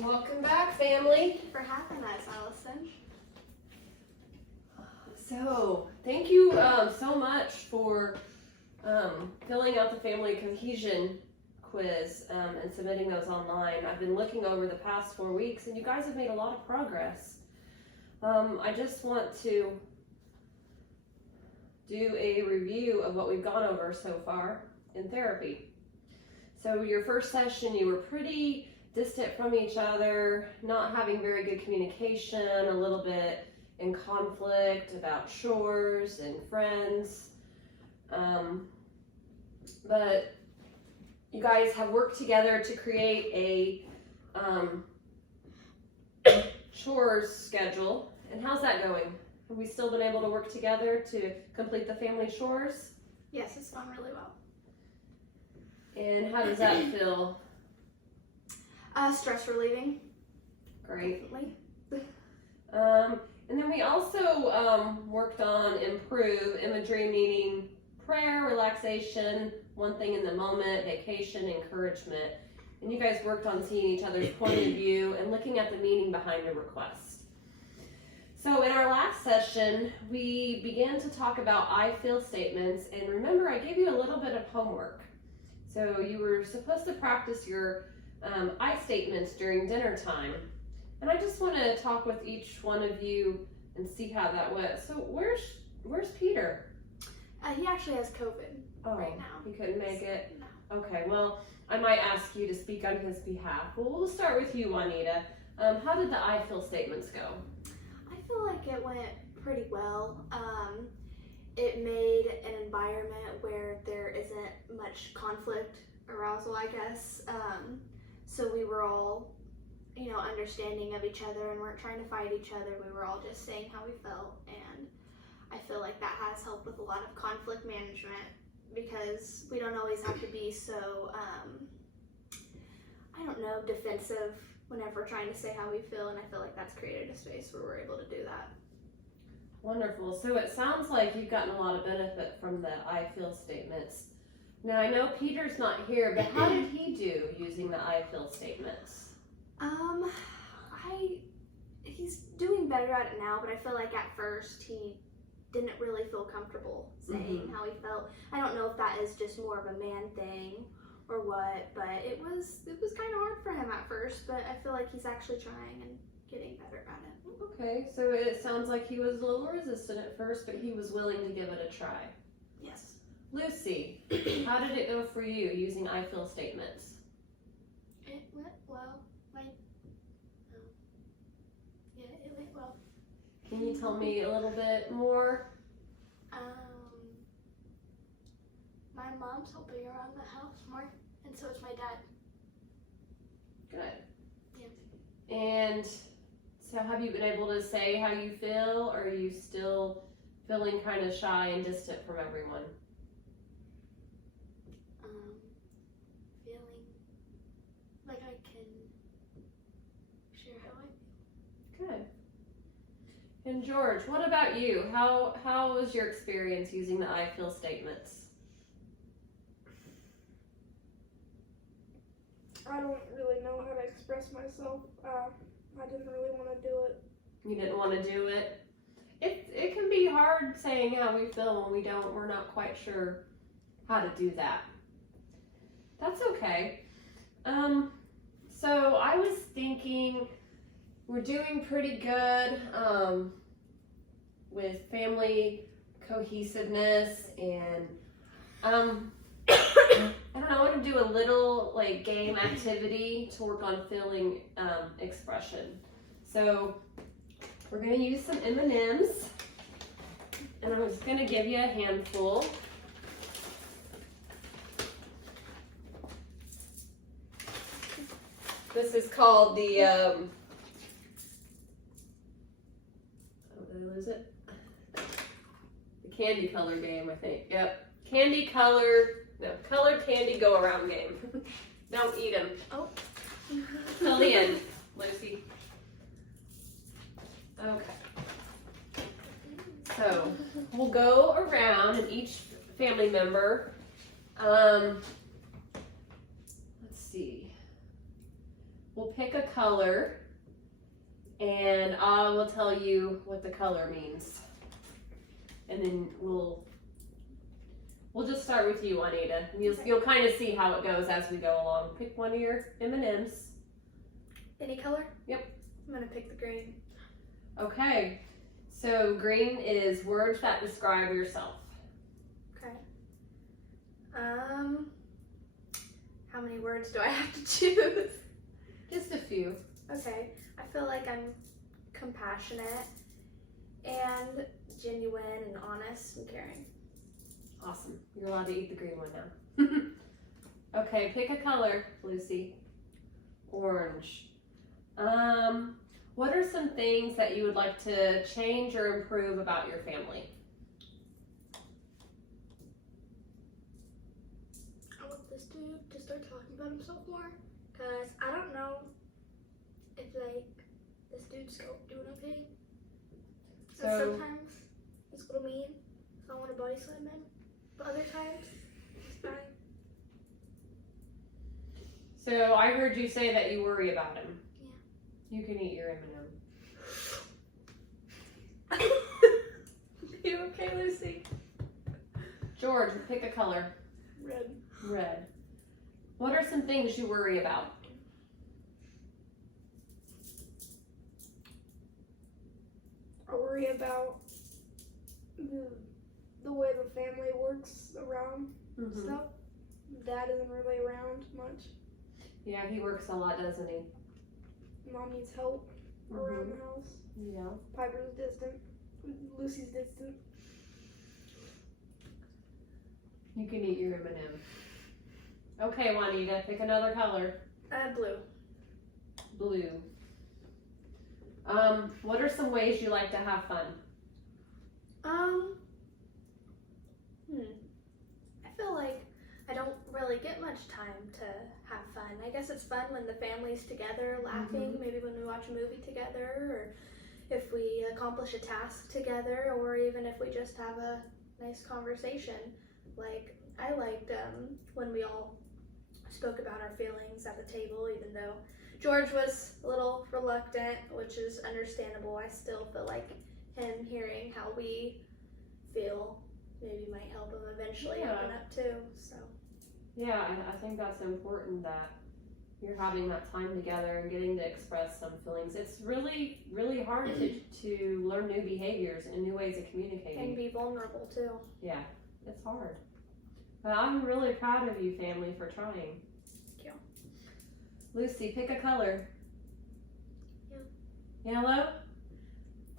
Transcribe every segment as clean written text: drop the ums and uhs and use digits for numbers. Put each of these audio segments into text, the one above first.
Welcome back, family. For having us, Allison. So, thank you so much for filling out the family cohesion quiz and submitting those online. I've been looking over the past 4 weeks, and you guys have made a lot of progress. I just want to do a review of what we've gone over so far in therapy. So, your first session, you were pretty distant from each other, not having very good communication, a little bit in conflict about chores and friends. But you guys have worked together to create a chores schedule. And how's that going? Have we still been able to work together to complete the family chores? Yes, it's gone really well. And how does that feel? Stress relieving. Great. Definitely. And then we also worked on improve imagery, meaning prayer, relaxation, one thing in the moment, vacation, encouragement. And you guys worked on seeing each other's point of view and looking at the meaning behind a request. So in our last session, we began to talk about I feel statements. And remember, I gave you a little bit of homework. So you were supposed to practice your I statements during dinner time. And I just want to talk with each one of you and see how that went. So where's Peter? He actually has COVID right now. He couldn't make it? No. Okay, well, I might ask you to speak on his behalf. Well, we'll start with you, Juanita. How did the I feel statements go? I feel like it went pretty well. It made an environment where there isn't much conflict, arousal, I guess. So we were all, understanding of each other and weren't trying to fight each other. We were all just saying how we felt, and I feel like that has helped with a lot of conflict management because we don't always have to be so, defensive whenever we're trying to say how we feel, and I feel like that's created a space where we're able to do that. Wonderful. So it sounds like you've gotten a lot of benefit from the I feel statements. Now, I know Peter's not here, but how did he do using the I feel statements? He's doing better at it now, but I feel like at first he didn't really feel comfortable saying how he felt. I don't know if that is just more of a man thing or what, but it was kind of hard for him at first, but I feel like he's actually trying and getting better at it. Okay, so it sounds like he was a little resistant at first, but he was willing to give it a try. Yes. Lucy, how did it go for you using I feel statements? It went well. It went well. Can you tell me a little bit more? My mom's helping around the house more, and so is my dad. Good. Yeah. And so have you been able to say how you feel, or are you still feeling kind of shy and distant from everyone? Feeling like I can share how I feel. Good. And George, what about you? How was your experience using the I feel statements? I don't really know how to express myself. I didn't really want to do it. You didn't want to do it? It can be hard saying how we feel when we're not quite sure how to do that. That's okay. So I was thinking we're doing pretty good with family cohesiveness, and I don't know, I want to do a little game activity to work on feeling expression. So we're going to use some M&Ms, and I'm just going to give you a handful. This is called the, did I lose it? The candy color game, I think. Yep. Colored candy go around game. Don't eat them. Oh. Till the end, Lucy. Okay. So we'll go around, and each family member, let's see. we'll pick a color and I will tell you what the color means. And then we'll just start with you, Juanita. You'll kind of see how it goes as we go along. Pick one of your M&Ms. Any color? Yep. I'm gonna pick the green. Okay. So green is words that describe yourself. Okay. How many words do I have to choose? Just a few. Okay. I feel like I'm compassionate and genuine and honest and caring. Awesome. You're allowed to eat the green one now. Okay, pick a color, Lucy. Orange. What are some things that you would like to change or improve about your family? I want this dude to start talking about himself more, because I don't know if, like, this dude's doing okay. So- And sometimes he's a little mean, so I want to body slam him. But other times, he's fine. So I heard you say that you worry about him. Yeah. You can eat your M&M. You okay, Lucy? George, pick a color. Red. Red. What are some things you worry about? I worry about the way the family works around Mhm. stuff. Dad isn't really around much. Yeah, he works a lot, doesn't he? Mom needs help around the house. Yeah. Piper's distant. Lucy's distant. You can eat your M&M. Okay, Juanita, pick another color. Blue. Blue. What are some ways you like to have fun? I feel like I don't really get much time to have fun. I guess it's fun when the family's together laughing, maybe when we watch a movie together, or if we accomplish a task together, or even if we just have a nice conversation. Like, I liked when we all spoke about our feelings at the table, even though George was a little reluctant, which is understandable. I still feel like him hearing how we feel maybe might help him eventually Yeah. open up too. So Yeah, I think that's important that you're having that time together and getting to express some feelings. It's really, really hard to learn new behaviors and new ways of and communicating. be vulnerable too. Yeah, it's hard. But I'm really proud of you, family, for trying. Thank you. Lucy, pick a color. Yeah. Yellow?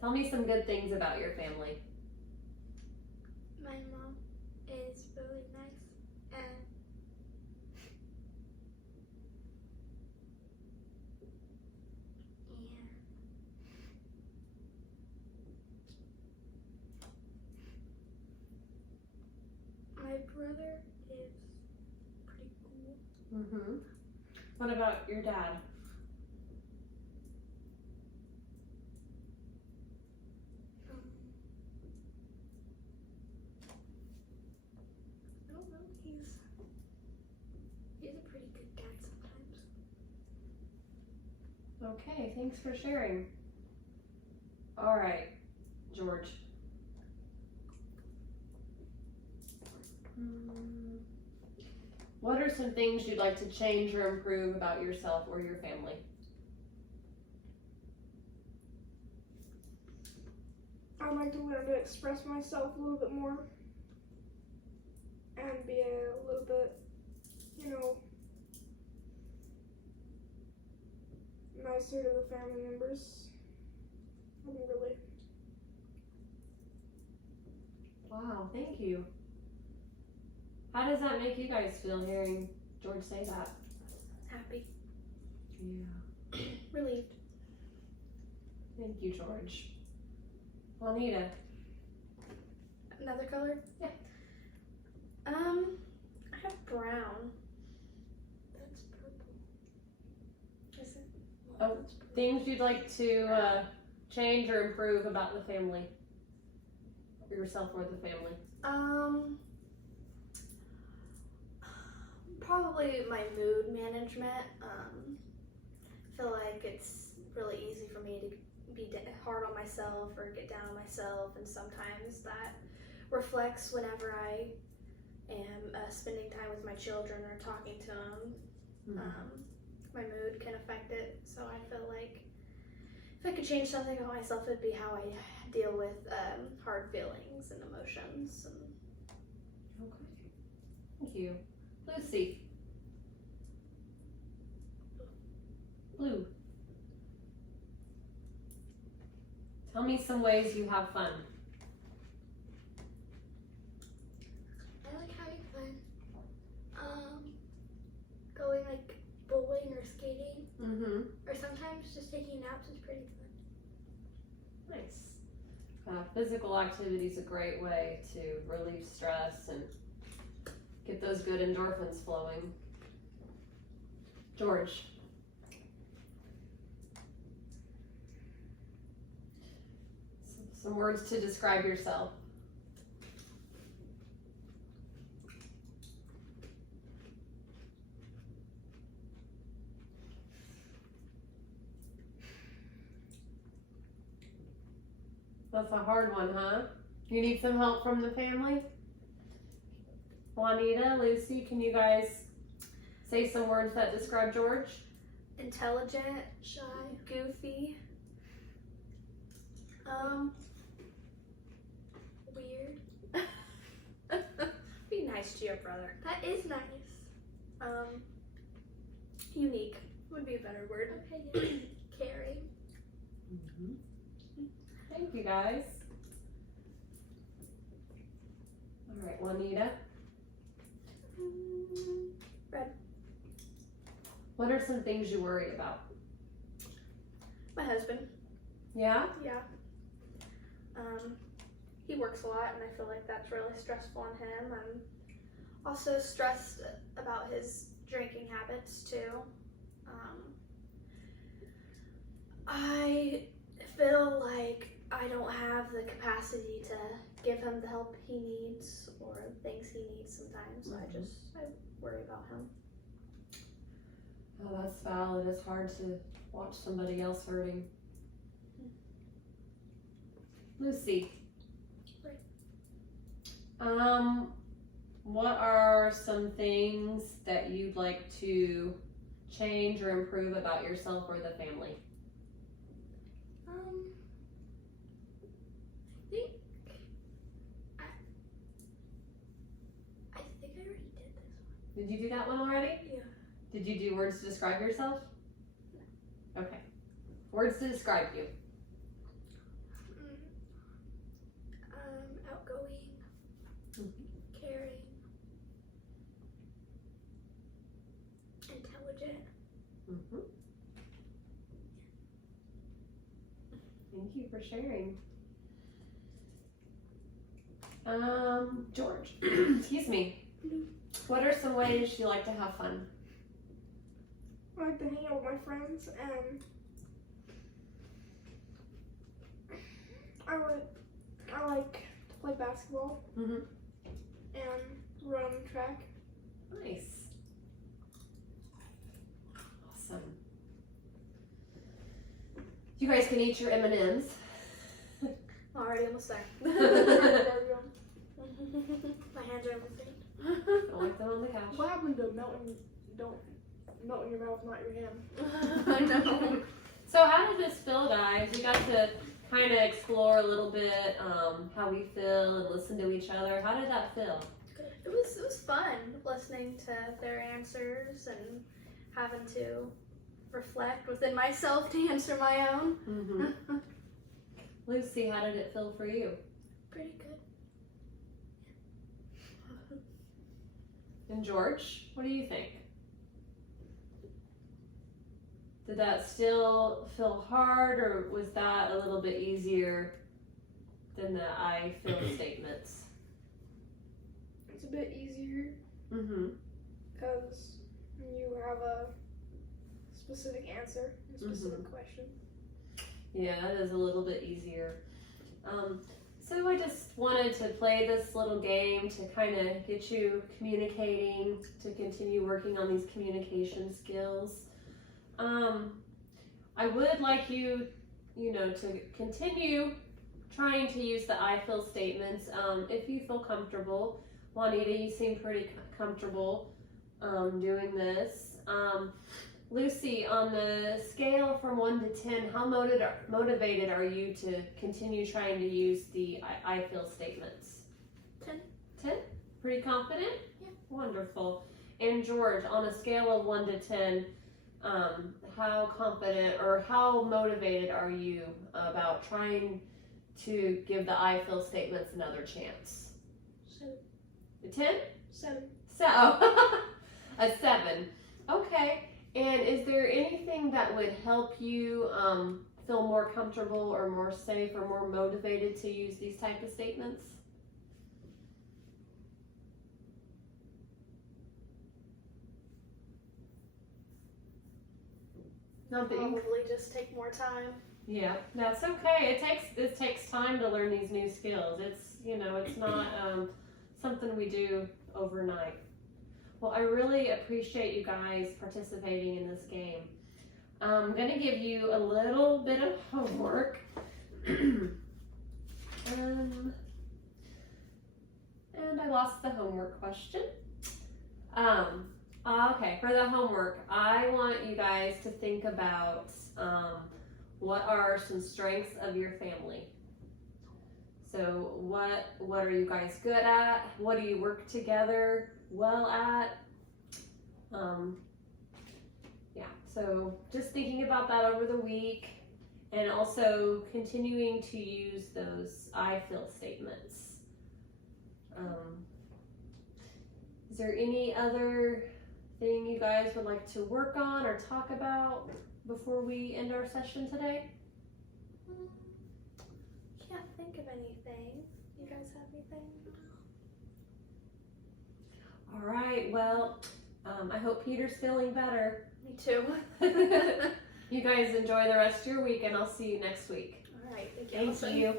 Tell me some good things about your family. My mom is really nice and my brother is pretty cool. Mm-hmm. What about your dad? I don't know. He's a pretty good dad sometimes. Okay, thanks for sharing. All right, George. What are some things you'd like to change or improve about yourself or your family? I'd like to learn to express myself a little bit more and be a little bit, nicer to the family members. I mean, really. Wow, thank you. How does that make you guys feel hearing George say that? Happy. Yeah. Relieved. Thank you, George. Juanita. Another color? Yeah. I have brown. That's purple. Is it? Oh, That's purple. things you'd like to change or improve about the family? Yourself or the family? Probably my mood management. feel like it's really easy for me to be hard on myself or get down on myself, and sometimes that reflects whenever I am spending time with my children or talking to them. My mood can affect it, so I feel like if I could change something about myself, it'd be how I deal with hard feelings and emotions. Okay. Thank you. Lucy. Blue. Tell me some ways you have fun. I like having fun. Going like bowling or skating, or sometimes just taking naps is pretty fun. Nice. Physical activity is a great way to relieve stress and get those good endorphins flowing. George. Some words to describe yourself. That's a hard one, huh? You need some help from the family? Juanita, Lucy, can you guys say some words that describe George? Intelligent, Shy. goofy, Weird. be nice to your brother. That is nice. Unique would be a better word. Okay, yeah. Caring. Thank you, guys. All right, Juanita. Red. What are some things you worry about? My husband. Yeah? Yeah. He works a lot, and I feel like that's really stressful on him. I'm also stressed about his drinking habits too. I feel like I don't have the capacity to give him the help he needs or things he needs sometimes. So I worry about him. Oh, that's valid. It's hard to watch somebody else hurting. Lucy. What are some things that you'd like to change or improve about yourself or the family? I think I already did this one. Did you do that one already? Yeah. Did you do words to describe yourself? Okay. Words to describe you. Outgoing, caring, intelligent. Thank you for sharing. George, excuse me. What are some ways you like to have fun? I like to hang out with my friends, and I like to play basketball and run track. Nice. Awesome. You guys can eat your M&Ms. Already almost there. My hands are almost Don't like them on the couch. What happened to melting your mouth, not your hand? I know. So how did this feel, guys? We got to kind of explore a little bit how we feel and listen to each other. How did that feel? It was fun listening to their answers and having to reflect within myself to answer my own. Lucy, how did it feel for you? pretty good. And George, what do you think? Did that still feel hard, or was that a little bit easier than the I feel statements? It's a bit easier Mm-hmm. because you have a specific answer, a specific question. Yeah, it is a little bit easier. So I just wanted to play this little game to kind of get you communicating, to continue working on these communication skills. I would like you, to continue trying to use the I feel statements if you feel comfortable. Juanita, you seem pretty comfortable doing this. Lucy, on the scale from 1 to 10, how motivated are you to continue trying to use the I feel statements? 10. 10? Pretty confident? Yeah. Wonderful. And George, on a scale of 1 to 10, how confident or how motivated are you about trying to give the I feel statements another chance? 7. A 10? 7. So, a 7. Okay. And is there anything that would help you feel more comfortable or more safe or more motivated to use these type of statements? Not that you. Probably just take more time. Yeah, that's okay. It takes time to learn these new skills. It's not something we do overnight. Well, I really appreciate you guys participating in this game. I'm gonna give you a little bit of homework. And I lost the homework question. Okay, for the homework, I want you guys to think about what are some strengths of your family. So what are you guys good at? What do you work together well at? So just thinking about that over the week, and also continuing to use those I feel statements. Is there any other thing you guys would like to work on or talk about before we end our session today? Can't think of anything. You guys have anything? All right, well, I hope Peter's feeling better. Me too. You guys enjoy the rest of your week, and I'll see you next week. All right, thank you. Thank Allison. you.